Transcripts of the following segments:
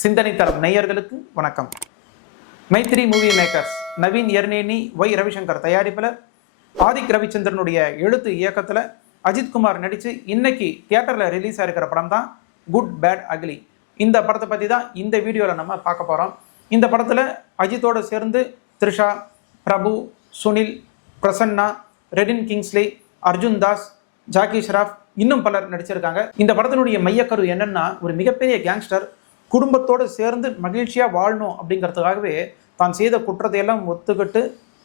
சிந்தனை தரும் நேயர்களுக்கு வணக்கம். Mythri movie makers Naveen Yerneni Y Ravishankar தயாரிப்பில் ஆதிக் ரவிச்சந்திரனுடைய எழுத்து இயக்கத்தில் அஜித்குமார் நடித்து இன்னைக்கு தியேட்டரில் ரிலீஸ் ஆகிருக்கிற படம் தான் குட் பேட் அக்லி. இந்த படத்தை பற்றி தான் இந்த வீடியோவில் நம்ம பார்க்க போகிறோம். இந்த படத்தில் அஜித்தோடு சேர்ந்து த்ரிஷா, பிரபு, சுனில், பிரசன்னா, ரெடின் கிங்ஸ்லி, அர்ஜுன் தாஸ், ஜாக்கி ஷ்ராஃப் இன்னும் பலர் நடிச்சிருக்காங்க. இந்த படத்தினுடைய மையக்கரு என்னன்னா, ஒரு மிகப்பெரிய கேங்ஸ்டர் குடும்பத்தோடு சேர்ந்து மகிழ்ச்சியாக வாழணும் அப்படிங்கிறதுக்காகவே தான் செய்த குற்றத்தையெல்லாம் ஒத்துக்கிட்டு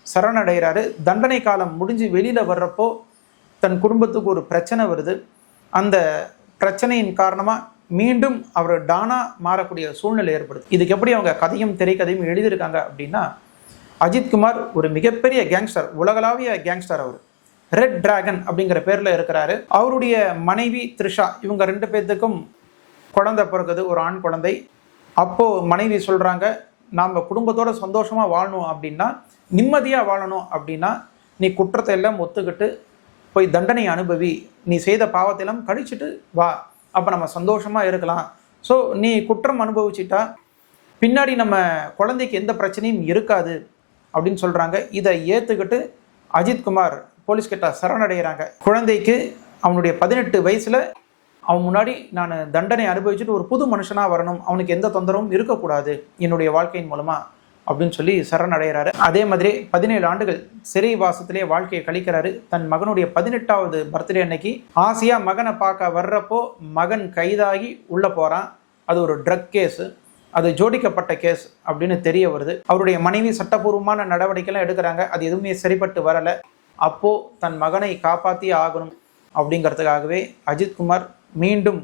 சரணடைகிறாரு. தண்டனை காலம் முடிஞ்சு வெளியில் வர்றப்போ தன் குடும்பத்துக்கு ஒரு பிரச்சனை வருது. அந்த பிரச்சனையின் காரணமாக மீண்டும் அவர் டானா மாறக்கூடிய சூழ்நிலை ஏற்படுது. இதுக்கு எப்படி அவங்க கதையும் திரைக்கதையும் எழுதியிருக்காங்க அப்படின்னா, அஜித்குமார் ஒரு மிகப்பெரிய கேங்ஸ்டர், உலகளாவிய கேங்ஸ்டர். அவர் ரெட் டிராகன் அப்படிங்கிற பேரில் இருக்கிறாரு. அவருடைய மனைவி த்ரிஷா, இவங்க ரெண்டு பேர்த்துக்கும் குழந்தை பிறகுது, ஒரு ஆண் குழந்தை. அப்போது மனைவி சொல்கிறாங்க, நாம் குடும்பத்தோட சந்தோஷமாக வாழணும் அப்படின்னா, நிம்மதியாக வாழணும் அப்படின்னா, நீ குற்றத்தை எல்லாம் ஒத்துக்கிட்டு போய் தண்டனை அனுபவி, நீ செய்த பாவத்தையெல்லாம் கழிச்சுட்டு வா, அப்போ நம்ம சந்தோஷமாக இருக்கலாம். ஸோ நீ குற்றம் அனுபவிச்சிட்டா பின்னாடி நம்ம குழந்தைக்கு எந்த பிரச்சனையும் இருக்காது அப்படின்னு சொல்கிறாங்க. இதை ஏற்றுக்கிட்டு அஜித்குமார் போலீஸ்கிட்ட சரணடைகிறாங்க. குழந்தைக்கு அவனுடைய 18 வயசில் அவன் முன்னாடி நான் தண்டனை அனுபவிச்சுட்டு ஒரு புது மனுஷனாக வரணும், அவனுக்கு எந்த தொந்தரவும் இருக்கக்கூடாது என்னுடைய வாழ்க்கையின் மூலமாக அப்படின்னு சொல்லி சரணடைகிறாரு. அதே மாதிரி 17 ஆண்டுகள் சிறை வாசத்திலே வாழ்க்கையை கழிக்கிறாரு. தன் மகனுடைய 18வது பர்த்டே அன்னைக்கு ஆசையாக மகனை பார்க்க வர்றப்போ மகன் கைதாகி உள்ளே போகிறான். அது ஒரு ட்ரக் கேஸு, அது ஜோடிக்கப்பட்ட கேஸ் அப்படின்னு தெரிய வருது. அவருடைய மனைவி சட்டப்பூர்வமான நடவடிக்கைலாம் எடுக்கிறாங்க. அது எதுவுமே சரிப்பட்டு வரலை. அப்போது தன் மகனை காப்பாற்றி ஆகணும் அப்படிங்கிறதுக்காகவே அஜித்குமார் மீண்டும்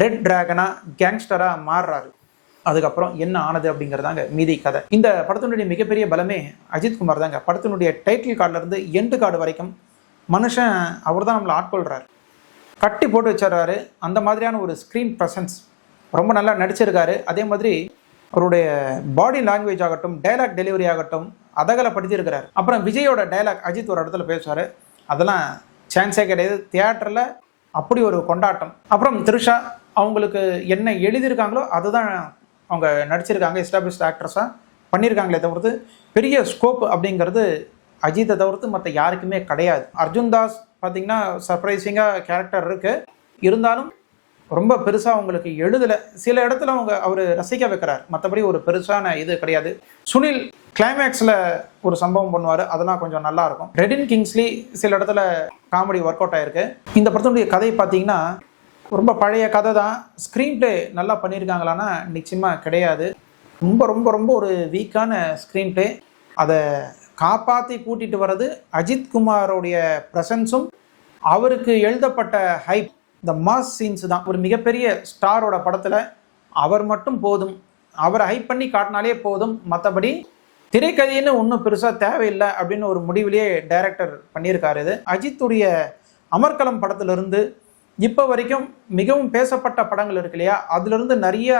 ரெட் டிராகனா கேங்ஸ்டரா மாறுறாரு. அதுக்கப்புறம் என்ன ஆனது அப்படிங்கிறதாங்க மீதி கதை. இந்த படத்தினுடைய மிகப்பெரிய பலமே அஜித்குமார் தாங்க. படத்தினுடைய டைட்டில் கார்டுல இருந்து எண்டு கார்டு வரைக்கும் மனுஷன் அவர் தான் நம்மளை ஆட்கொள்றாரு, கட்டி போட்டு வச்சிடறாரு. அந்த மாதிரியான ஒரு ஸ்க்ரீன் ப்ரெசன்ஸ், ரொம்ப நல்லா நடிச்சிருக்காரு. அதே மாதிரி அவருடைய பாடி லாங்குவேஜ் ஆகட்டும், டைலாக் டெலிவரி ஆகட்டும் அதகலப்படுத்தியிருக்கிறார். அப்புறம் விஜயோட டைலாக் அஜித் ஒரு இடத்துல பேசுவார், அதெல்லாம் சான்ஸே கிடையாது. தியேட்டரில் அப்படி ஒரு கொண்டாட்டம். அப்புறம் த்ரிஷா, அவங்களுக்கு என்ன எழுதியிருக்காங்களோ அதுதான் அவங்க நடிச்சிருக்காங்க. எஸ்டாப்ளிஷ்ட் ஆக்ட்ரஸாக பண்ணியிருக்காங்களே தவிர்த்து பெரிய ஸ்கோப் அப்படிங்கிறது அஜித்தை தவிர்த்து மற்ற யாருக்குமே கிடையாது. அர்ஜுன் தாஸ் பார்த்திங்கன்னா சர்ப்ரைசிங்காக கேரக்டர் இருக்குது, இருந்தாலும் ரொம்ப பெருசாக அவங்களுக்கு எழுதலை. சில இடத்துல அவர் ரசிக்க வைக்கிறார், மற்றபடி ஒரு பெருசான இது கிடையாது. சுனில் கிளைமேக்ஸில் ஒரு சம்பவம் பண்ணுவார், அதெல்லாம் கொஞ்சம் நல்லாயிருக்கும். ரெடின் கிங்ஸ்லி சில இடத்துல காமெடி ஒர்க் அவுட் ஆகிருக்கு. இந்த படத்தினுடைய கதை பார்த்தீங்கன்னா ரொம்ப பழைய கதை தான். ஸ்க்ரீன் ப்ளே நல்லா பண்ணியிருக்காங்களான்னா நிச்சயமாக கிடையாது. ரொம்ப ரொம்ப ரொம்ப ஒரு வீக்கான ஸ்க்ரீன் ப்ளே. அதை காப்பாற்றி கூட்டிகிட்டு வர்றது அஜித்குமாரோடைய ப்ரெசன்ஸும் அவருக்கு எழுதப்பட்ட ஹைப், இந்த மாஸ் சீன்ஸ் தான். ஒரு மிகப்பெரிய ஸ்டாரோட படத்தில் அவர் மட்டும் போதும், அவரை ஹைப் பண்ணி காட்டினாலே போதும், மற்றபடி திரைக்கதைன்னு ஒன்றும் பெருசாக தேவையில்லை அப்படின்னு ஒரு முடிவிலேயே டைரக்டர் பண்ணியிருக்காரு. இது அஜித்துடைய அமர்கலம் படத்திலிருந்து இப்போ வரைக்கும் மிகவும் பேசப்பட்ட படங்கள் இருக்கு இல்லையா, அதுலேருந்து நிறைய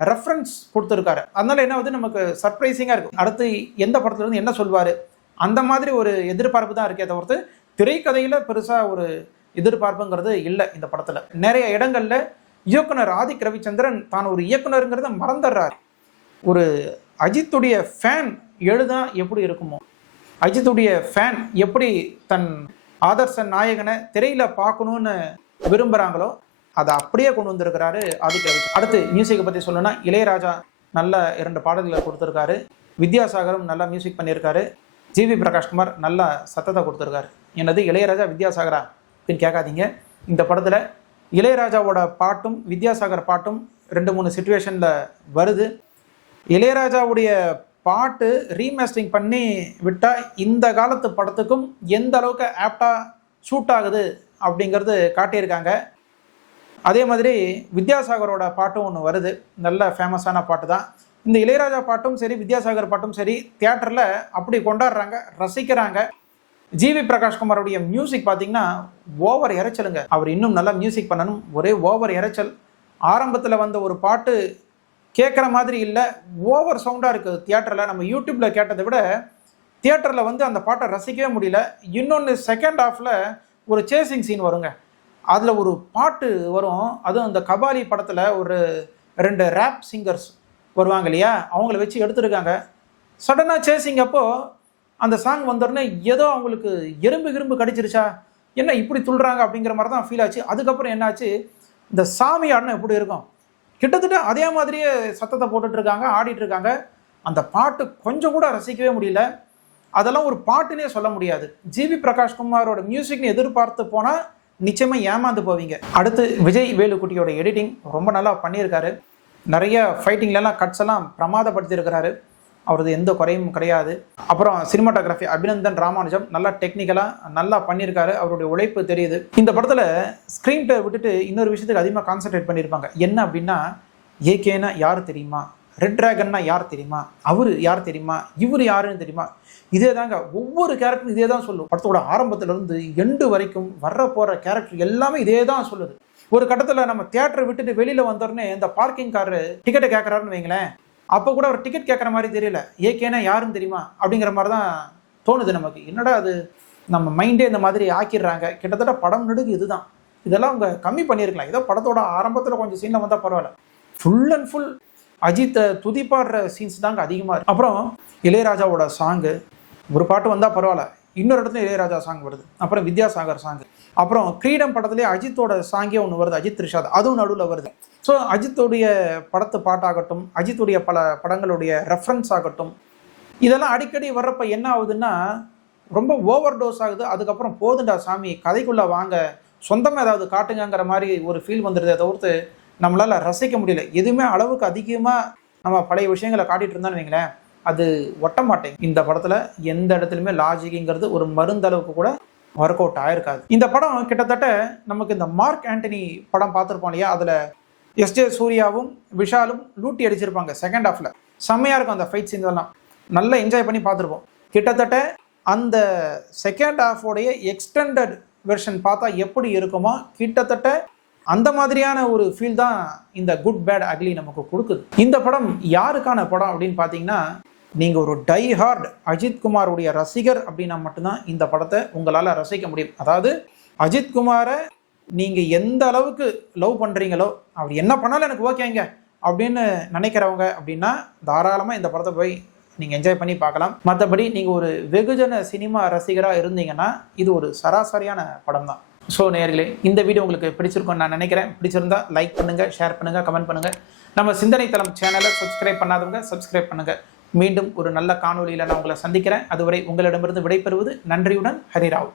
ரெஃபரன்ஸ் கொடுத்துருக்காரு. அதனால என்ன வந்து நமக்கு சர்ப்ரைசிங்காக இருக்கும். அடுத்து எந்த படத்துலேருந்து என்ன சொல்வார் அந்த மாதிரி ஒரு எதிர்பார்ப்பு தான் இருக்கே தவிர்த்து திரைக்கதையில் பெருசாக ஒரு எதிர்பார்ப்புங்கிறது இல்லை. இந்த படத்தில் நிறைய இடங்களில் இயக்குனர் ஆதிக் ரவிச்சந்திரன் தான் ஒரு இயக்குனருங்கிறத மறந்துடுறார். ஒரு அஜித்துடைய ஃபேன் எழுதா எப்படி இருக்குமோ, அஜித்துடைய ஃபேன் எப்படி தன் ஆதர்ச நாயகனை திரையில் பார்க்கணுன்னு விரும்புகிறாங்களோ அதை அப்படியே கொண்டு வந்திருக்கிறாரு ஆதிக் ரவி. அடுத்து மியூசிக்கை பற்றி சொல்லணும்னா, இளையராஜா நல்ல 2 பாடல்களை கொடுத்துருக்காரு, வித்யாசாகரும் நல்லா மியூசிக் பண்ணியிருக்காரு, ஜிவி பிரகாஷ்குமார் நல்லா சத்தத்தை கொடுத்துருக்காரு. என்னது இளையராஜா வித்யாசாகரா அப்படின்னு கேட்காதீங்க. இந்த படத்தில் இளையராஜாவோட பாட்டும் வித்யாசாகர் பாட்டும் 2-3 சிச்சுவேஷனில் வருது. இளையராஜாவுடைய பாட்டு ரீமாஸ்டரிங் பண்ணி விட்டால் இந்த காலத்து படத்துக்கும் எந்த அளவுக்கு ஆப்டாக ஷூட் ஆகுது அப்படிங்கிறது காட்டியிருக்காங்க. அதே மாதிரி வித்யாசாகரோட பாட்டும் ஒன்று வருது, நல்ல ஃபேமஸான பாட்டு தான். இந்த இளையராஜா பாட்டும் சரி, வித்யாசாகர் பாட்டும் சரி, தியேட்டரில் அப்படி கொண்டாடுறாங்க, ரசிக்கிறாங்க. ஜிவி பிரகாஷ்குமாரோடைய மியூசிக் பார்த்தீங்கன்னா ஓவர் இறைச்சலுங்க. அவர் இன்னும் நல்லா மியூசிக் பண்ணணும், ஒரே ஓவர் இறைச்சல். ஆரம்பத்தில் வந்த ஒரு பாட்டு கேட்குற மாதிரி இல்லை, ஓவர் சவுண்டாக இருக்குது தியேட்டரில். நம்ம யூடியூப்பில் கேட்டதை விட தியேட்டரில் வந்து அந்த பாட்டை ரசிக்கவே முடியல. இன்னொன்று செகண்ட் ஹாஃபில் ஒரு சேசிங் சீன் வருங்க, அதில் ஒரு பாட்டு வரும். அதுவும் அந்த கபாலி படத்தில் ஒரு 2 ரேப் சிங்கர்ஸ் வருவாங்க இல்லையா, அவங்கள வச்சு எடுத்துருக்காங்க. சடனாக சேசிங் அப்போ அந்த சாங் வந்தோடனே ஏதோ அவங்களுக்கு எறும்பு கடிச்சிருச்சா, என்ன இப்படி துள்ளுறாங்க அப்படிங்கிற மாதிரி தான் ஃபீல் ஆச்சு. அதுக்கப்புறம் என்னாச்சு, இந்த சாமி ஆடினா எப்படி இருக்கும், கிட்டத்தட்ட அதே மாதிரியே சத்தத்தை போட்டுட்டு இருக்காங்க, ஆடிட்டு இருக்காங்க. அந்த பாட்டு கொஞ்சம் கூட ரசிக்கவே முடியல. அதெல்லாம் ஒரு பாட்டுன்னே சொல்ல முடியாது. ஜிவி பிரகாஷ்குமாரோட மியூசிக்னு எதிர்பார்த்து போனால் நிச்சயமாக ஏமாந்து போவீங்க. அடுத்து விஜய் வேலுக்குட்டியோட எடிட்டிங் ரொம்ப நல்லா பண்ணியிருக்காரு. நிறைய ஃபைட்டிங்லலாம் கட்ஸ் எல்லாம் பிரமாதப்படுத்தியிருக்கிறாரு. அவரது எந்த குறையும் கிடையாது. அப்புறம் சினிமாட்டோகிராஃபி அபிநந்தன் ராமானுஜம் நல்லா டெக்னிக்கலாக நல்லா பண்ணியிருக்காரு. அவருடைய உழைப்பு தெரியுது. இந்த படத்தில் ஸ்க்ரீன் பிளே விட்டுட்டு இன்னொரு விஷயத்துக்கு அதிகமாக கான்சன்ட்ரேட் பண்ணியிருப்பாங்க. என்ன அப்படின்னா, ஏகேனா யார் தெரியுமா, ரெட் டிராகன்னா யார் தெரியுமா, அவர் யார் தெரியுமா, இவர் யாருன்னு தெரியுமா, இதே தாங்க ஒவ்வொரு கேரக்டரும் இதே தான் சொல்லும். படத்தோட ஆரம்பத்திலிருந்து எண்டு வரைக்கும் வர்ற போகிற கேரக்டர் எல்லாமே இதே தான் சொல்லுது. ஒரு கட்டத்தில் நம்ம தியேட்டரை விட்டுட்டு வெளியில் வந்தோடனே இந்த பார்க்கிங் காரு டிக்கெட்டை கேட்குறாருன்னு வைங்களேன், அப்போ கூட அவர் டிக்கெட் கேட்குற மாதிரி தெரியல, ஏகேனா யாருன்னு தெரியுமா அப்படிங்கிற மாதிரி தான் தோணுது நமக்கு. என்னடா அது, நம்ம மைண்டே இந்த மாதிரி ஆக்கிடுறாங்க. கிட்டத்தட்ட படம் நெடுகு இதுதான். இதெல்லாம் அவங்க கம்மி பண்ணியிருக்கலாம். ஏதோ படத்தோட ஆரம்பத்தில் கொஞ்சம் சீனில் வந்தால் பரவாயில்ல. ஃபுல் அண்ட் ஃபுல் அஜித்தை துதிப்பாடுற சீன்ஸ் தாங்க அதிகமாக இருக்குது. அப்புறம் இளையராஜாவோட சாங்கு, ஒரு பாட்டு வந்தால் பரவாயில்ல, இன்னொரு இடத்துல இளையராஜா சாங் வருது. அப்புறம் வித்யாசாகர் சாங், அப்புறம் கிரீடம் படத்துலேயே அஜித்தோட சாங்கே ஒன்று வருது, அஜித் த்ரிஷாத், அதுவும் நடுவில் வருது. ஸோ அஜித்துடைய படத்து பாட்டாகட்டும், அஜித்துடைய பல படங்களுடைய ரெஃபரன்ஸ் ஆகட்டும், இதெல்லாம் அடிக்கடி வர்றப்ப என்ன ஆகுதுன்னா ரொம்ப ஓவர் டோஸ் ஆகுது. அதுக்கப்புறம் போதுண்டா சாமி, கதைக்குள்ளே வாங்க, சொந்தமாக ஏதாவது காட்டுங்கிற மாதிரி ஒரு ஃபீல் வந்துடுதே தவிர்த்து நம்மளால் ரசிக்க முடியல. எதுவுமே அளவுக்கு அதிகமாக நம்ம பழைய விஷயங்களை காட்டிகிட்டு இருந்தான்னு வைங்களேன், அது ஒட்ட மாட்டேங்க. இந்த படத்தில் எந்த இடத்துலையுமே லாஜிக்குங்கிறது ஒரு மருந்தளவுக்கு கூட ஒர்க் அவுட் ஆயிருக்காது. இந்த படம் கிட்டத்தட்ட நமக்கு இந்த மார்க் ஆண்டனி படம் பார்த்துருப்போம் இல்லையா, அதில் எஸ்ஜே சூர்யாவும் விஷாலும் லூட்டி அடிச்சிருப்பாங்க செகண்ட் ஹாஃபில். செம்மையாக இருக்கும் அந்த ஃபைட் சீன்ஸ் எல்லாம், நல்லா என்ஜாய் பண்ணி பார்த்துருப்போம். கிட்டத்தட்ட அந்த செகண்ட் ஹாஃபோடைய எக்ஸ்டெண்டட் வெர்ஷன் பார்த்தா எப்படி இருக்குமோ கிட்டத்தட்ட அந்த மாதிரியான ஒரு ஃபீல் தான் இந்த குட் பேட் அக்லி நமக்கு கொடுக்குது. இந்த படம் யாருக்கான படம் அப்படின்னு பார்த்தீங்கன்னா, நீங்கள் ஒரு டை ஹார்ட் அஜித்குமாருடைய ரசிகர் அப்படின்னா மட்டும்தான் இந்த படத்தை உங்களால் ரசிக்க முடியும். அதாவது அஜித்குமாரை நீங்கள் எந்த அளவுக்கு லவ் பண்ணுறீங்களோ, அப்படி என்ன பண்ணாலும் எனக்கு ஓகேங்க அப்படின்னு நினைக்கிறவங்க அப்படின்னா தாராளமாக இந்த படத்தை போய் நீங்கள் என்ஜாய் பண்ணி பார்க்கலாம். மற்றபடி நீங்கள் ஒரு வெகுஜன சினிமா ரசிகராக இருந்தீங்கன்னா இது ஒரு சராசரியான படம் தான். ஸோ நேயர்களே, இந்த வீடியோ உங்களுக்கு பிடிச்சிருக்கும்னு நான் நினைக்கிறேன். பிடிச்சிருந்தா லைக் பண்ணுங்கள், ஷேர் பண்ணுங்கள், கமெண்ட் பண்ணுங்கள். நம்ம சிந்தனை தளம் சேனலை சப்ஸ்கிரைப் பண்ணாதவங்க சப்ஸ்கிரைப் பண்ணுங்கள். மீண்டும் ஒரு நல்ல காணொலியில் நான் உங்களை சந்திக்கிறேன். அதுவரை உங்களிடமிருந்து விடைபெறுவது நன்றியுடன் ஹரிராவ்.